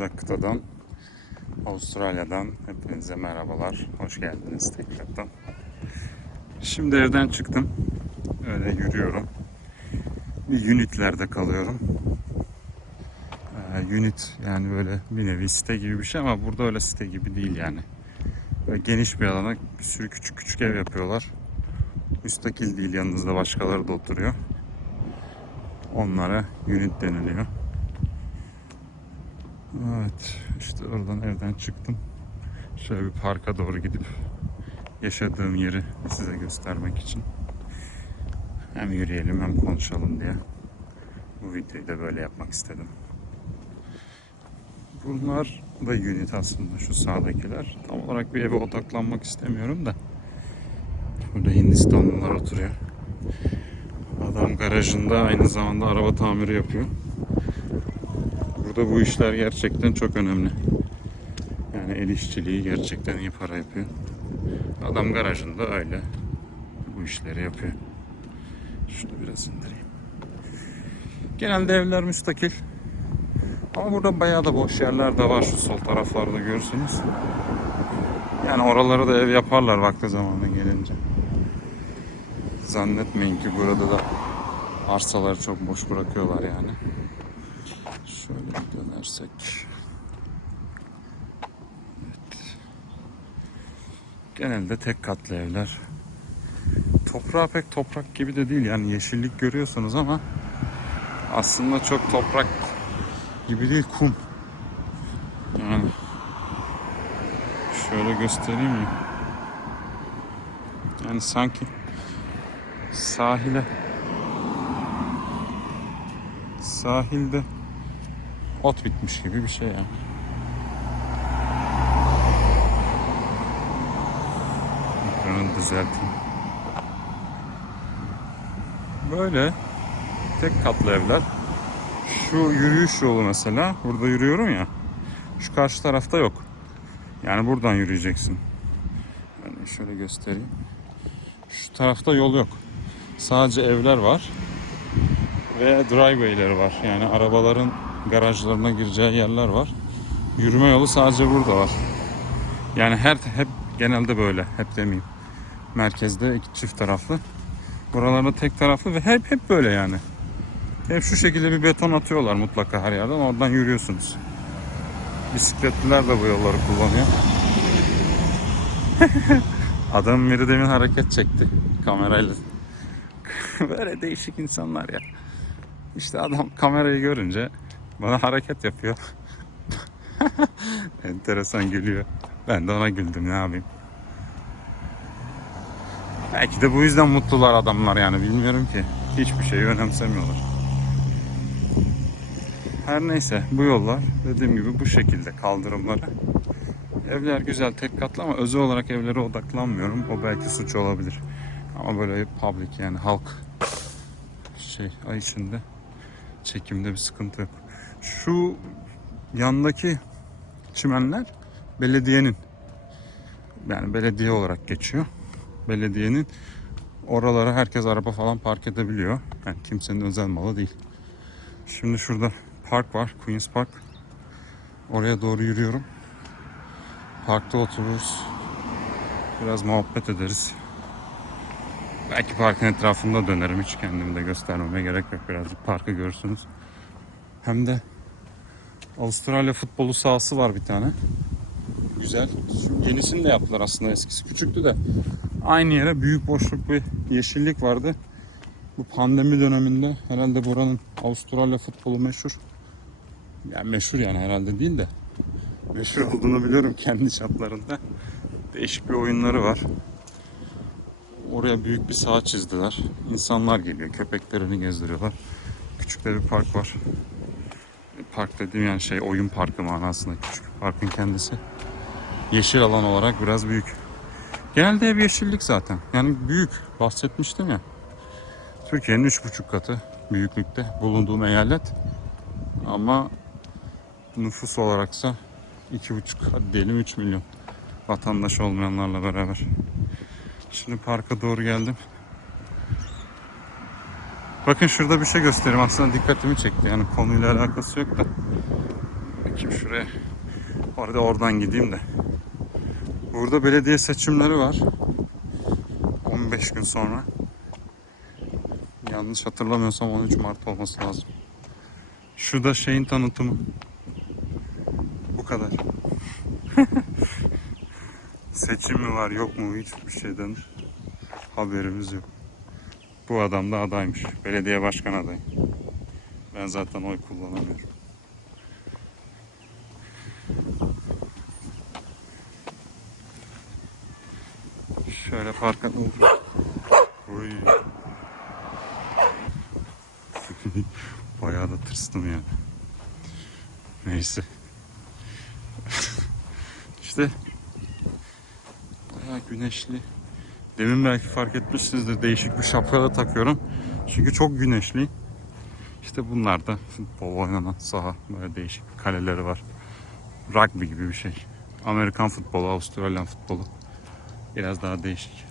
uzak kıtadan, Avustralya'dan hepinize merhabalar. Hoş geldiniz tekrardan. Şimdi evden çıktım. Öyle yürüyorum. Bir unitlerde kalıyorum. Ee, unit yani böyle bir nevi site gibi bir şey ama burada öyle site gibi değil yani. Böyle geniş bir alana bir sürü küçük küçük ev yapıyorlar. Müstakil değil yanınızda başkaları da oturuyor. Onlara unit deniliyor. Evet, işte oradan evden çıktım. Şöyle bir parka doğru gidip yaşadığım yeri size göstermek için. Hem yürüyelim hem konuşalım diye. Bu videoyu da böyle yapmak istedim. Bunlar da unit aslında şu sağdakiler. Tam olarak bir eve odaklanmak istemiyorum da. Burada Hindistanlılar oturuyor. Adam garajında aynı zamanda araba tamiri yapıyor. Burada bu işler gerçekten çok önemli. El işçiliği gerçekten iyi para yapıyor. Adam garajında öyle bu işleri yapıyor. Şunu biraz indireyim. Genelde evler müstakil. Ama burada bayağı da boş yerler de var şu sol taraflarda görürsünüz. Yani oralara da ev yaparlar vakti zamanı gelince. Zannetmeyin ki burada da arsaları çok boş bırakıyorlar yani. Şöyle dönersek. Genelde tek katlı evler. Toprağı pek toprak gibi de değil yani yeşillik görüyorsunuz ama aslında çok toprak gibi değil kum. Yani şöyle göstereyim mi? Yani sanki sahile sahilde ot bitmiş gibi bir şey yani. Düzelteyim. Böyle tek katlı evler. Şu yürüyüş yolu mesela. Burada yürüyorum ya. Şu karşı tarafta yok. Yani buradan yürüyeceksin. Yani şöyle göstereyim. Şu tarafta yol yok. Sadece evler var. Ve driveway'leri var. Yani arabaların garajlarına gireceği yerler var. Yürüme yolu sadece burada var. Yani her hep genelde böyle. Hep demeyeyim. Merkezde çift taraflı. Buralarda tek taraflı ve hep hep böyle yani. Hep şu şekilde bir beton atıyorlar mutlaka her yerden. Oradan yürüyorsunuz. Bisikletliler de bu yolları kullanıyor. Adam biri demin hareket çekti kamerayla. Böyle değişik insanlar ya. İşte adam kamerayı görünce bana hareket yapıyor. Enteresan gülüyor. Ben de ona güldüm ne yapayım. Belki de bu yüzden mutlular adamlar yani bilmiyorum ki. Hiçbir şeyi önemsemiyorlar. Her neyse bu yollar dediğim gibi bu şekilde kaldırımları. Evler güzel tek katlı ama özel olarak evlere odaklanmıyorum. O belki suç olabilir. Ama böyle public yani halk şey ay içinde çekimde bir sıkıntı yok. Şu yandaki çimenler belediyenin yani belediye olarak geçiyor. Belediyenin oralara herkes araba falan park edebiliyor. Yani kimsenin özel malı değil. Şimdi şurada park var. Queen's Park. Oraya doğru yürüyorum. Parkta otururuz. Biraz muhabbet ederiz. Belki parkın etrafında dönerim. Hiç kendimi de göstermeme gerek yok. Birazcık parkı görürsünüz. Hem de Avustralya futbolu sahası var bir tane. Güzel. Şu yenisini de yaptılar aslında. Eskisi küçüktü de. Aynı yere büyük boşluk bir yeşillik vardı. Bu pandemi döneminde herhalde buranın Avustralya futbolu meşhur. Yani meşhur yani herhalde değil de. Meşhur olduğunu biliyorum kendi çaplarında. Değişik bir oyunları var. Oraya büyük bir saha çizdiler. İnsanlar geliyor, köpeklerini gezdiriyorlar. Küçük bir park var. Park dediğim yani şey oyun parkı manasında küçük parkın kendisi. Yeşil alan olarak biraz büyük. Genelde ev yeşillik zaten. Yani büyük. Bahsetmiştim ya. Türkiye'nin üç buçuk katı büyüklükte bulunduğum eyalet. Ama nüfus olaraksa iki buçuk hadi diyelim 3 milyon vatandaş olmayanlarla beraber. Şimdi parka doğru geldim. Bakın şurada bir şey göstereyim. Aslında dikkatimi çekti. Yani konuyla alakası yok da. Bakayım şuraya. Orada oradan gideyim de. Burada belediye seçimleri var. 15 gün sonra. Yanlış hatırlamıyorsam 13 Mart olması lazım. Şu da şeyin tanıtımı. Bu kadar. Seçim mi var yok mu hiçbir şeyden haberimiz yok. Bu adam da adaymış. Belediye başkan adayı. Ben zaten oy kullanamıyorum. Şöyle parka Oy. Bayağı da tırstım yani. Neyse. işte bayağı güneşli. Demin belki fark etmişsinizdir değişik bir şapka da takıyorum. Çünkü çok güneşli. İşte bunlar da futbol oynanan saha. Böyle değişik kaleleri var. Rugby gibi bir şey. Amerikan futbolu, Avustralyan futbolu. Biraz daha değişik.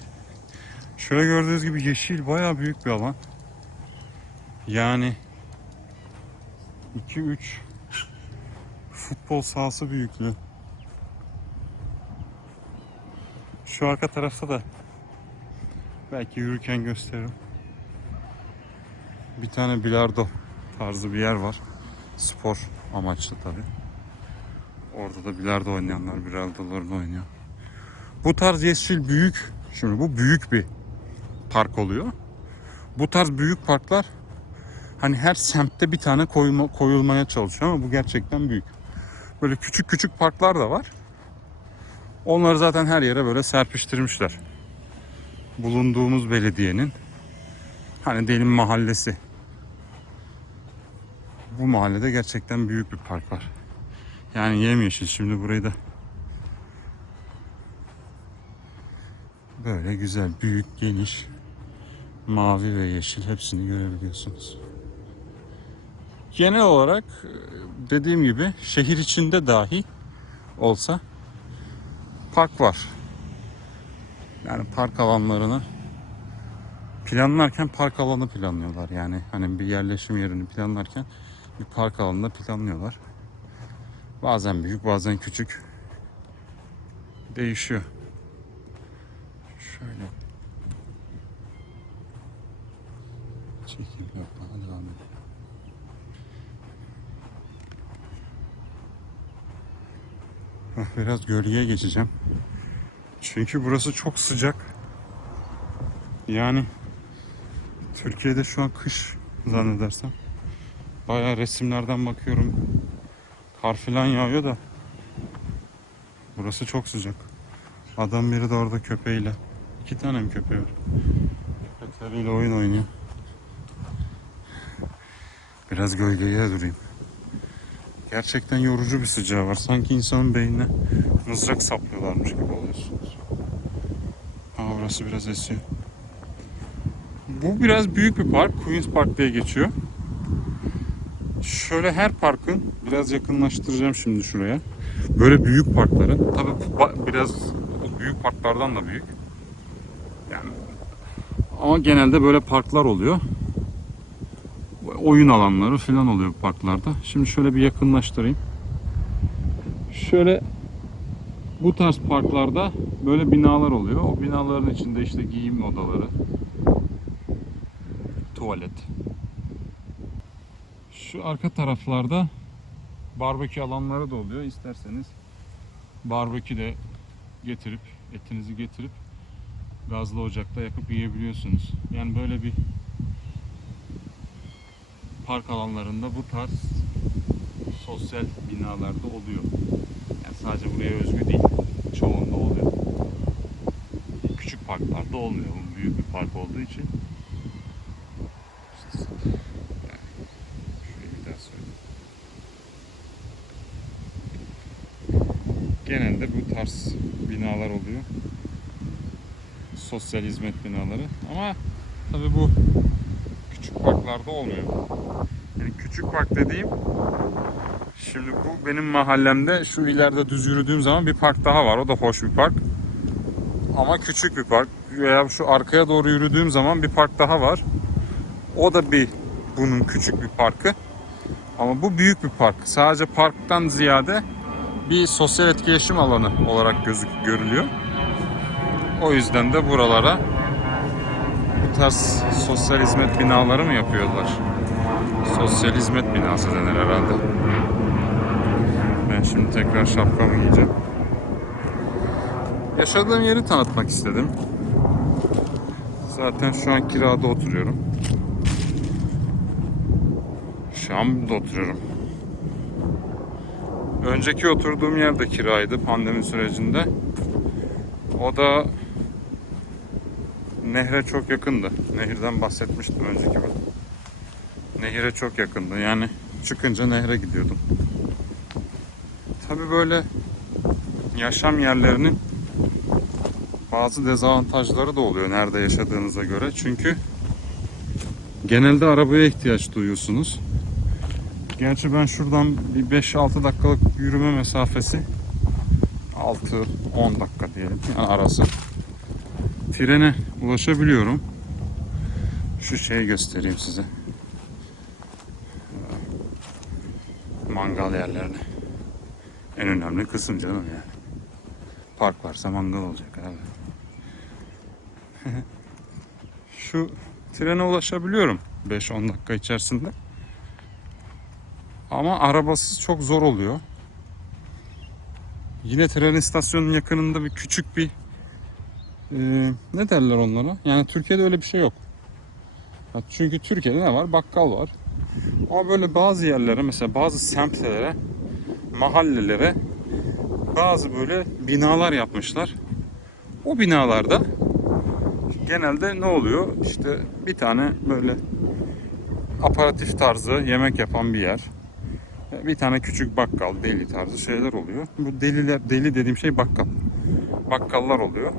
Şöyle gördüğünüz gibi yeşil bayağı büyük bir alan. Yani 2-3 futbol sahası büyüklüğü. Şu arka tarafta da belki yürürken gösteririm. Bir tane bilardo tarzı bir yer var. Spor amaçlı tabi. Orada da bilardo oynayanlar bilardolarını oynuyor. Bu tarz yeşil büyük, şimdi bu büyük bir park oluyor. Bu tarz büyük parklar hani her semtte bir tane koyulma, koyulmaya çalışıyor ama bu gerçekten büyük. Böyle küçük küçük parklar da var. Onları zaten her yere böyle serpiştirmişler. Bulunduğumuz belediyenin hani diyelim mahallesi. Bu mahallede gerçekten büyük bir park var. Yani yemyeşil şimdi burayı da böyle güzel, büyük, geniş, mavi ve yeşil hepsini görebiliyorsunuz. Genel olarak e, dediğim gibi şehir içinde dahi olsa park var. Yani park alanlarını planlarken park alanı planlıyorlar. Yani hani bir yerleşim yerini planlarken bir park alanında planlıyorlar. Bazen büyük, bazen küçük. Değişiyor. Şöyle. Çekim yapmaya devam edelim. Biraz gölgeye geçeceğim. Çünkü burası çok sıcak. Yani Türkiye'de şu an kış zannedersem. Bayağı resimlerden bakıyorum. Kar falan yağıyor da. Burası çok sıcak. Adam biri de orada köpeğiyle. İki tane mi köpeği var? Köpekleriyle oyun oynuyor. Biraz gölgeye durayım. Gerçekten yorucu bir sıcağı var. Sanki insanın beynine mızrak saplıyorlarmış gibi oluyorsunuz. Ha orası biraz esiyor. Bu biraz büyük bir park. Queen's Park diye geçiyor. Şöyle her parkın biraz yakınlaştıracağım şimdi şuraya. Böyle büyük parkları. Tabii bu ba- biraz büyük parklardan da büyük. Ama genelde böyle parklar oluyor. Oyun alanları falan oluyor parklarda. Şimdi şöyle bir yakınlaştırayım. Şöyle bu tarz parklarda böyle binalar oluyor. O binaların içinde işte giyim odaları, tuvalet. Şu arka taraflarda barbekü alanları da oluyor. İsterseniz barbekü de getirip etinizi getirip gazlı ocakta yakıp yiyebiliyorsunuz. Yani böyle bir park alanlarında bu tarz sosyal binalarda oluyor. Yani sadece buraya özgü değil. Çoğunda oluyor. Küçük parklarda olmuyor. Bu büyük bir park olduğu için. Genelde bu tarz binalar oluyor. Sosyal hizmet binaları. Ama tabii bu küçük parklarda olmuyor. Yani küçük park dediğim şimdi bu benim mahallemde şu ileride düz yürüdüğüm zaman bir park daha var. O da hoş bir park. Ama küçük bir park. Veya şu arkaya doğru yürüdüğüm zaman bir park daha var. O da bir bunun küçük bir parkı. Ama bu büyük bir park. Sadece parktan ziyade bir sosyal etkileşim alanı olarak gözük görülüyor. O yüzden de buralara bu tarz sosyal hizmet binaları mı yapıyorlar? Sosyal hizmet binası denir herhalde. Ben şimdi tekrar şapkamı giyeceğim. Yaşadığım yeri tanıtmak istedim. Zaten şu an kirada oturuyorum. Şam'da oturuyorum. Önceki oturduğum yer de kiraydı pandemi sürecinde. O da nehre çok yakındı. Nehirden bahsetmiştim önceki bölüm. Nehire çok yakındı. Yani çıkınca nehre gidiyordum. Tabi böyle yaşam yerlerinin bazı dezavantajları da oluyor nerede yaşadığınıza göre. Çünkü genelde arabaya ihtiyaç duyuyorsunuz. Gerçi ben şuradan bir 5-6 dakikalık yürüme mesafesi 6-10 dakika diyelim yani arası. Trene ulaşabiliyorum. Şu şeyi göstereyim size. Mangal yerlerini. En önemli kısım canım yani. Park varsa mangal olacak abi. Şu trene ulaşabiliyorum 5-10 dakika içerisinde. Ama arabasız çok zor oluyor. Yine tren istasyonunun yakınında bir küçük bir e, ne derler onlara? Yani Türkiye'de öyle bir şey yok. Çünkü Türkiye'de ne var? Bakkal var. Ama böyle bazı yerlere mesela bazı semtlere, mahallelere bazı böyle binalar yapmışlar. O binalarda genelde ne oluyor? İşte bir tane böyle aparatif tarzı yemek yapan bir yer. Bir tane küçük bakkal, deli tarzı şeyler oluyor. Bu deliler, deli dediğim şey bakkal. Bakkallar oluyor.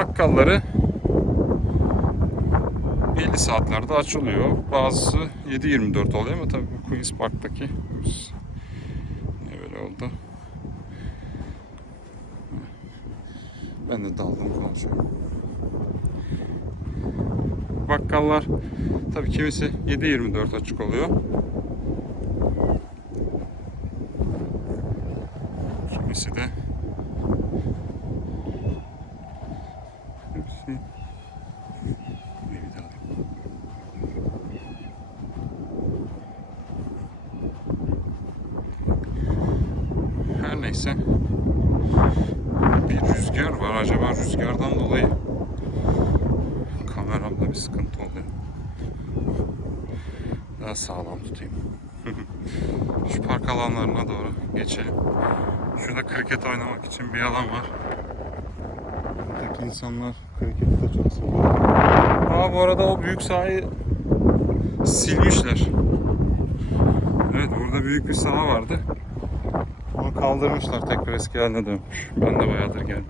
Bakkalları belli saatlerde açılıyor. Bazısı 7-24 oluyor ama tabii bu Queen's Park'taki ne böyle oldu. Ben de daldım konuşuyorum. Bakkallar tabii kimisi 7-24 açık oluyor. Kimisi de Hepsi Bir daha alayım. Her neyse bir rüzgar var. Acaba rüzgardan dolayı kameramda bir sıkıntı oluyor. Daha sağlam tutayım. Şu park alanlarına doğru geçelim. Şurada kriket oynamak için bir alan var. Buradaki insanlar kriketi de çok seviyor. Aa bu arada o büyük sahayı silmişler. Evet burada büyük bir saha vardı. Kaldırmışlar tekrar eski haline dönmüş. Ben de bayağıdır geldim.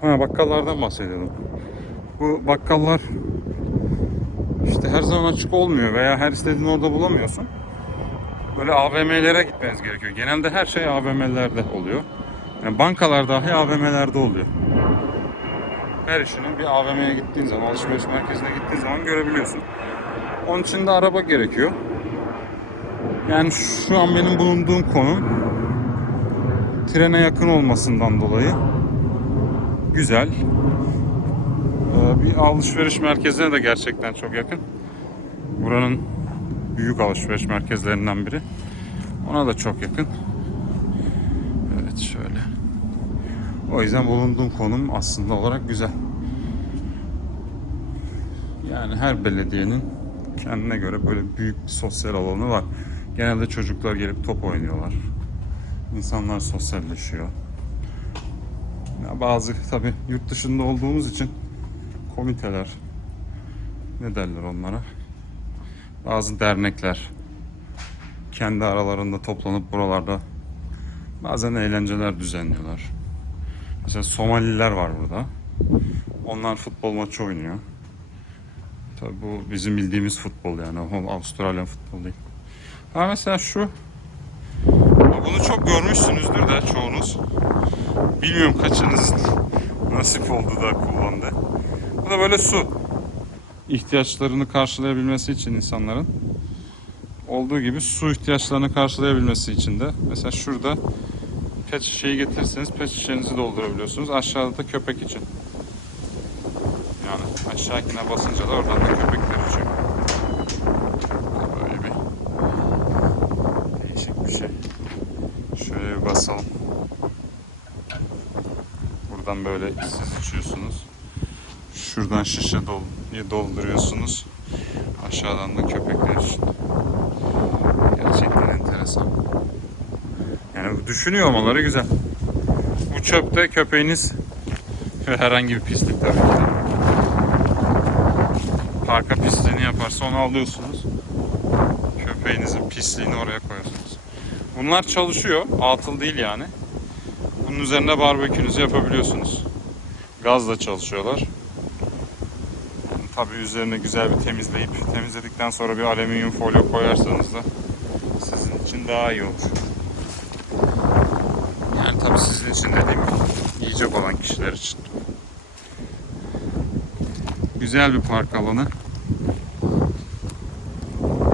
Ha bakkallardan bahsediyordum. Bu bakkallar işte her zaman açık olmuyor veya her istediğini orada bulamıyorsun. Böyle AVM'lere gitmeniz gerekiyor. Genelde her şey AVM'lerde oluyor. Yani bankalar dahi AVM'lerde oluyor. Her işini bir AVM'ye gittiğin zaman, alışveriş merkezine gittiğin zaman görebiliyorsun. Onun için de araba gerekiyor. Yani şu an benim bulunduğum konum trene yakın olmasından dolayı güzel. Ee, bir alışveriş merkezine de gerçekten çok yakın. Buranın büyük alışveriş merkezlerinden biri. Ona da çok yakın. Evet şöyle. O yüzden bulunduğum konum aslında olarak güzel. Yani her belediyenin kendine göre böyle büyük bir sosyal alanı var. Genelde çocuklar gelip top oynuyorlar. İnsanlar sosyalleşiyor. Ya bazı tabi yurt dışında olduğumuz için komiteler ne derler onlara? Bazı dernekler kendi aralarında toplanıp buralarda bazen eğlenceler düzenliyorlar. Mesela Somaliler var burada. Onlar futbol maçı oynuyor. Tabi bu bizim bildiğimiz futbol yani. O Avustralyan futbol değil. Ha mesela şu bunu çok görmüşsünüzdür de çoğunuz. Bilmiyorum kaçınız nasip oldu da kullandı. Bu da böyle su. ihtiyaçlarını karşılayabilmesi için insanların olduğu gibi su ihtiyaçlarını karşılayabilmesi için de mesela şurada pet şişeyi getirirseniz pet şişenizi doldurabiliyorsunuz. Aşağıda da köpek için. Yani aşağıkine basınca da oradan da köpekler içiyor. Böyle bir değişik bir şey. Şöyle bir basalım. Buradan böyle siz içiyorsunuz. Şuradan şişe dol- dolduruyorsunuz. Aşağıdan da köpekler. Gerçekten enteresan. Yani düşünüyor olmaları güzel. Bu çöpte köpeğiniz ve herhangi bir pislik tabii ki. Parka pisliğini yaparsa onu alıyorsunuz. Köpeğinizin pisliğini oraya koyuyorsunuz. Bunlar çalışıyor. Atıl değil yani. Üzerine barbekünüzü yapabiliyorsunuz. Gazla çalışıyorlar. Yani tabii üzerine güzel bir temizleyip temizledikten sonra bir alüminyum folyo koyarsanız da sizin için daha iyi olur. Yani tabii sizin için dediğim gibi yiyecek olan kişiler için. Güzel bir park alanı.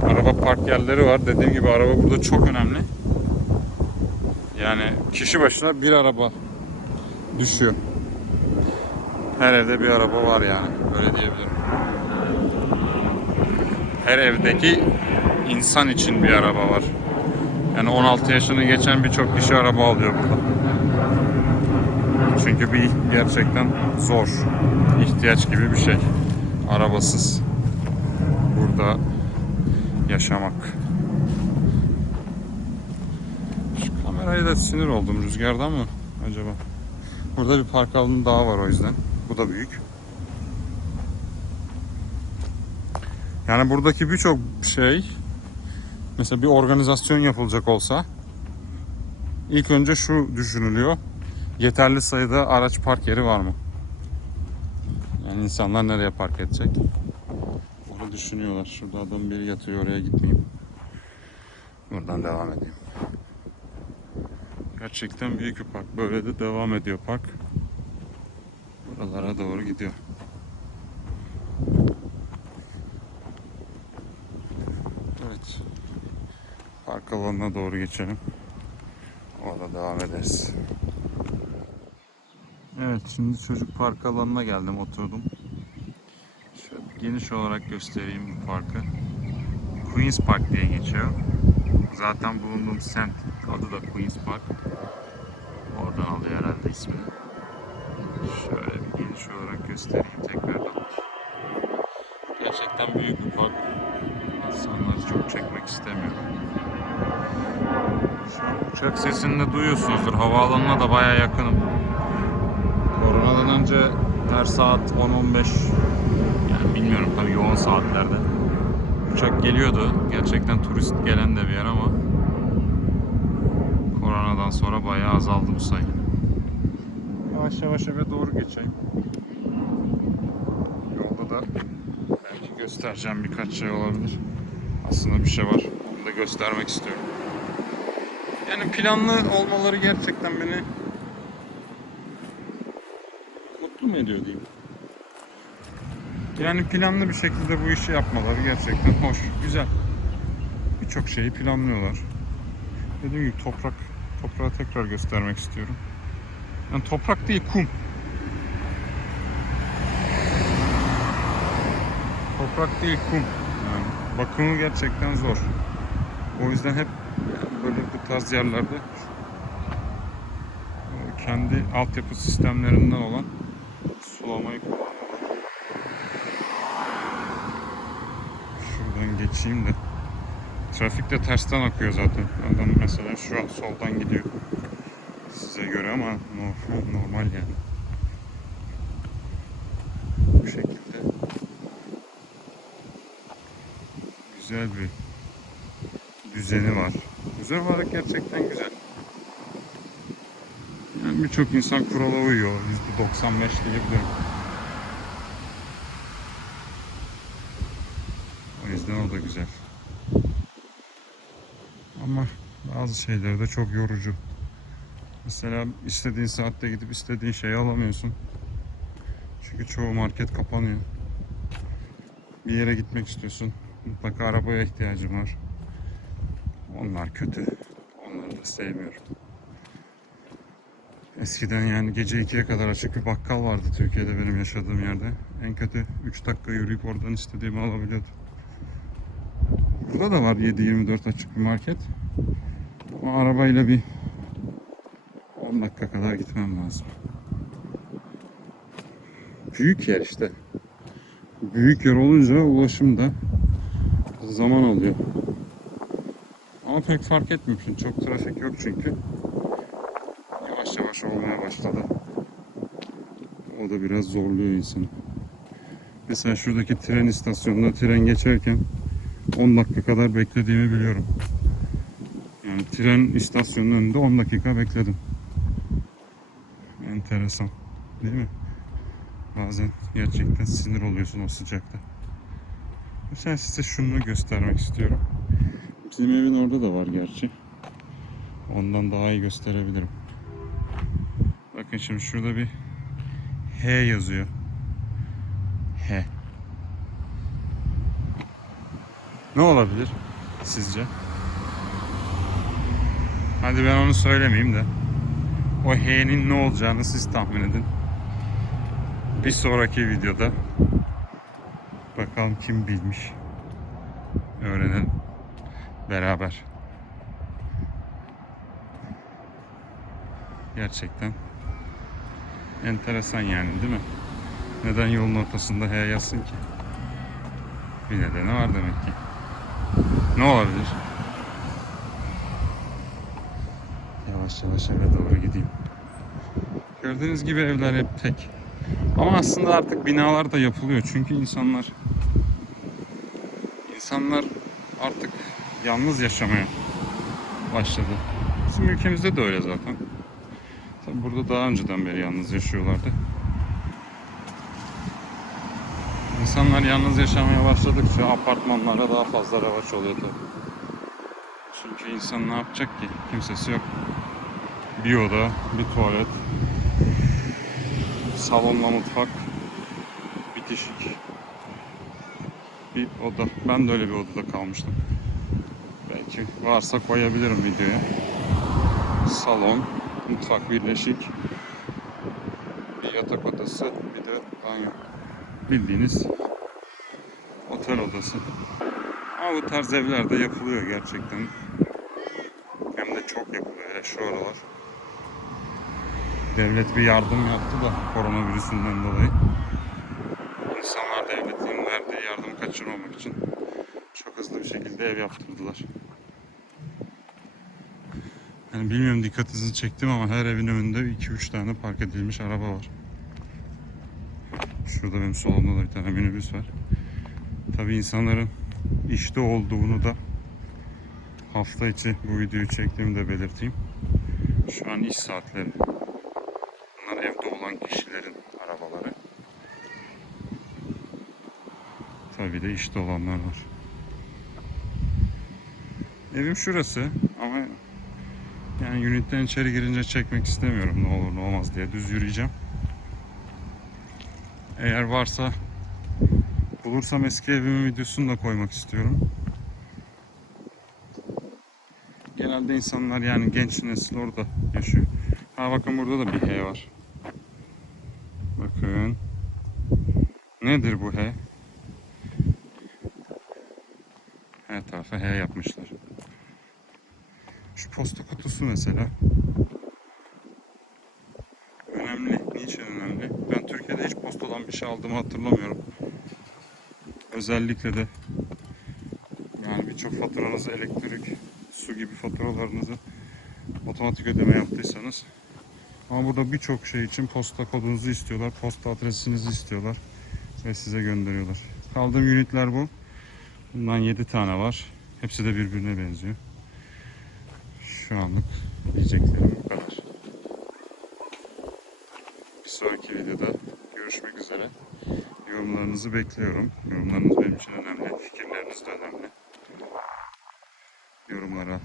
Araba park yerleri var. Dediğim gibi araba burada çok önemli. Yani kişi başına bir araba düşüyor. Her evde bir araba var yani. Öyle diyebilirim. Her evdeki insan için bir araba var. Yani 16 yaşını geçen birçok kişi araba alıyor burada. Çünkü bir gerçekten zor. ihtiyaç gibi bir şey. Arabasız burada yaşamak. Da sinir oldum rüzgardan mı acaba? Burada bir park alanı daha var o yüzden. Bu da büyük. Yani buradaki birçok şey mesela bir organizasyon yapılacak olsa ilk önce şu düşünülüyor. Yeterli sayıda araç park yeri var mı? Yani insanlar nereye park edecek? Onu düşünüyorlar. Şurada adam biri yatıyor oraya gitmeyeyim. Buradan devam edeyim. Gerçekten büyük bir park. Böyle de devam ediyor park. Buralara doğru gidiyor. Evet. Park alanına doğru geçelim. Orada devam ederiz. Evet şimdi çocuk park alanına geldim oturdum. Şöyle geniş olarak göstereyim bu parkı. Queens Park diye geçiyor. Zaten bulunduğum semt adı da Queens Park. Oradan alıyor herhalde ismini. Şöyle bir geniş olarak göstereyim tekrardan. Gerçekten büyük bir park. İnsanları çok çekmek istemiyorum. Şu uçak sesini de duyuyorsunuzdur. Havaalanına da baya yakınım. Koronadan önce her saat 10-15 yani bilmiyorum tabii yoğun saatlerde uçak geliyordu. Gerçekten turist gelen de bir yer ama koronadan sonra bayağı azaldı bu sayı. Yavaş yavaş eve doğru geçeyim. Yolda da belki göstereceğim birkaç şey olabilir. Aslında bir şey var. Onu da göstermek istiyorum. Yani planlı olmaları gerçekten beni mutlu mu ediyor diyeyim. Yani planlı bir şekilde bu işi yapmaları gerçekten hoş, güzel. Birçok şeyi planlıyorlar. Dediğim gibi toprak, toprağı tekrar göstermek istiyorum. Yani toprak değil, kum. Toprak değil, kum. Yani bakımı gerçekten zor. O yüzden hep böyle bu tarz yerlerde kendi altyapı sistemlerinden olan sulamayı kullanıyorlar. Şuradan geçeyim de. Trafik de tersten akıyor zaten. Adam mesela şu an soldan gidiyor. Size göre ama no- normal yani. Bu şekilde. Güzel bir düzeni var. Düzen olarak gerçekten güzel. Yani birçok insan kurala uyuyor. %95 diyebilirim. O yüzden o da güzel. Ama bazı şeyleri de çok yorucu. Mesela istediğin saatte gidip istediğin şeyi alamıyorsun. Çünkü çoğu market kapanıyor. Bir yere gitmek istiyorsun. Mutlaka arabaya ihtiyacın var. Onlar kötü. Onları da sevmiyorum. Eskiden yani gece 2'ye kadar açık bir bakkal vardı Türkiye'de benim yaşadığım yerde. En kötü 3 dakika yürüyüp oradan istediğimi alabiliyordum. Burada da var 7-24 açık bir market. Ama arabayla bir 10 dakika kadar gitmem lazım. Büyük yer işte. Büyük yer olunca ulaşım da zaman alıyor. Ama pek fark etmiyorsun. Çok trafik yok çünkü. Yavaş yavaş olmaya başladı. O da biraz zorluyor insanı. Mesela şuradaki tren istasyonunda tren geçerken 10 dakika kadar beklediğimi biliyorum. Yani tren istasyonunun önünde 10 dakika bekledim. Enteresan. Değil mi? Bazen gerçekten sinir oluyorsun o sıcakta. Mesela size şunu göstermek istiyorum. Bizim evin orada da var gerçi. Ondan daha iyi gösterebilirim. Bakın şimdi şurada bir H yazıyor. H. Ne olabilir sizce? Hadi ben onu söylemeyeyim de. O H'nin ne olacağını siz tahmin edin. Bir sonraki videoda bakalım kim bilmiş. Öğrenelim beraber. Gerçekten enteresan yani değil mi? Neden yolun ortasında H yazsın ki? Bir nedeni var demek ki. Ne olabilir? Yavaş yavaş eve doğru gideyim. Gördüğünüz gibi evler hep tek. Ama aslında artık binalar da yapılıyor çünkü insanlar insanlar artık yalnız yaşamaya başladı. Bizim ülkemizde de öyle zaten. Tabi burada daha önceden beri yalnız yaşıyorlardı. İnsanlar yalnız yaşamaya başladıkça apartmanlara daha fazla revaç oluyor tabi. Çünkü insan ne yapacak ki? Kimsesi yok. Bir oda, bir tuvalet, salonla mutfak, bitişik bir oda. Ben de öyle bir odada kalmıştım. Belki varsa koyabilirim videoya. Salon, mutfak birleşik. Bir yatak odası, bir de banyo. Bildiğiniz otel odası. Ama bu tarz evlerde yapılıyor gerçekten. Hem de çok yapılıyor şu aralar. Devlet bir yardım yaptı da koronavirüsünden dolayı. İnsanlar devletin verdiği yardımı kaçırmamak için çok hızlı bir şekilde ev yaptırdılar. Yani bilmiyorum dikkatinizi çektim ama her evin önünde 2-3 tane park edilmiş araba var. Şurada benim solumda da bir tane minibüs var. Tabii insanların işte olduğunu da hafta içi bu videoyu çektiğimi de belirteyim. Şu an iş saatleri. Olan kişilerin arabaları. Tabii de işte olanlar var. Evim şurası ama yani unitten içeri girince çekmek istemiyorum ne olur ne olmaz diye düz yürüyeceğim. Eğer varsa bulursam eski evimin videosunu da koymak istiyorum. Genelde insanlar yani genç nesil orada yaşıyor. Ha bakın burada da bir H var. Bakın. Nedir bu H? Her tarafa H yapmışlar. Şu posta kutusu mesela. Önemli. Niçin önemli? Ben Türkiye'de hiç postadan bir şey aldığımı hatırlamıyorum. Özellikle de yani birçok faturanızı elektrik, su gibi faturalarınızı otomatik ödeme yaptıysanız ama burada birçok şey için posta kodunuzu istiyorlar, posta adresinizi istiyorlar ve size gönderiyorlar. Kaldığım unitler bu. Bundan 7 tane var. Hepsi de birbirine benziyor. Şu anlık diyeceklerim bu kadar. Bir sonraki videoda görüşmek üzere. Yorumlarınızı bekliyorum. Yorumlarınız benim için önemli. Fikirleriniz de önemli. Yorumlara,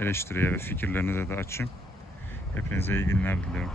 eleştiriye ve fikirlerinize de açım. Hepinize iyi günler diliyorum.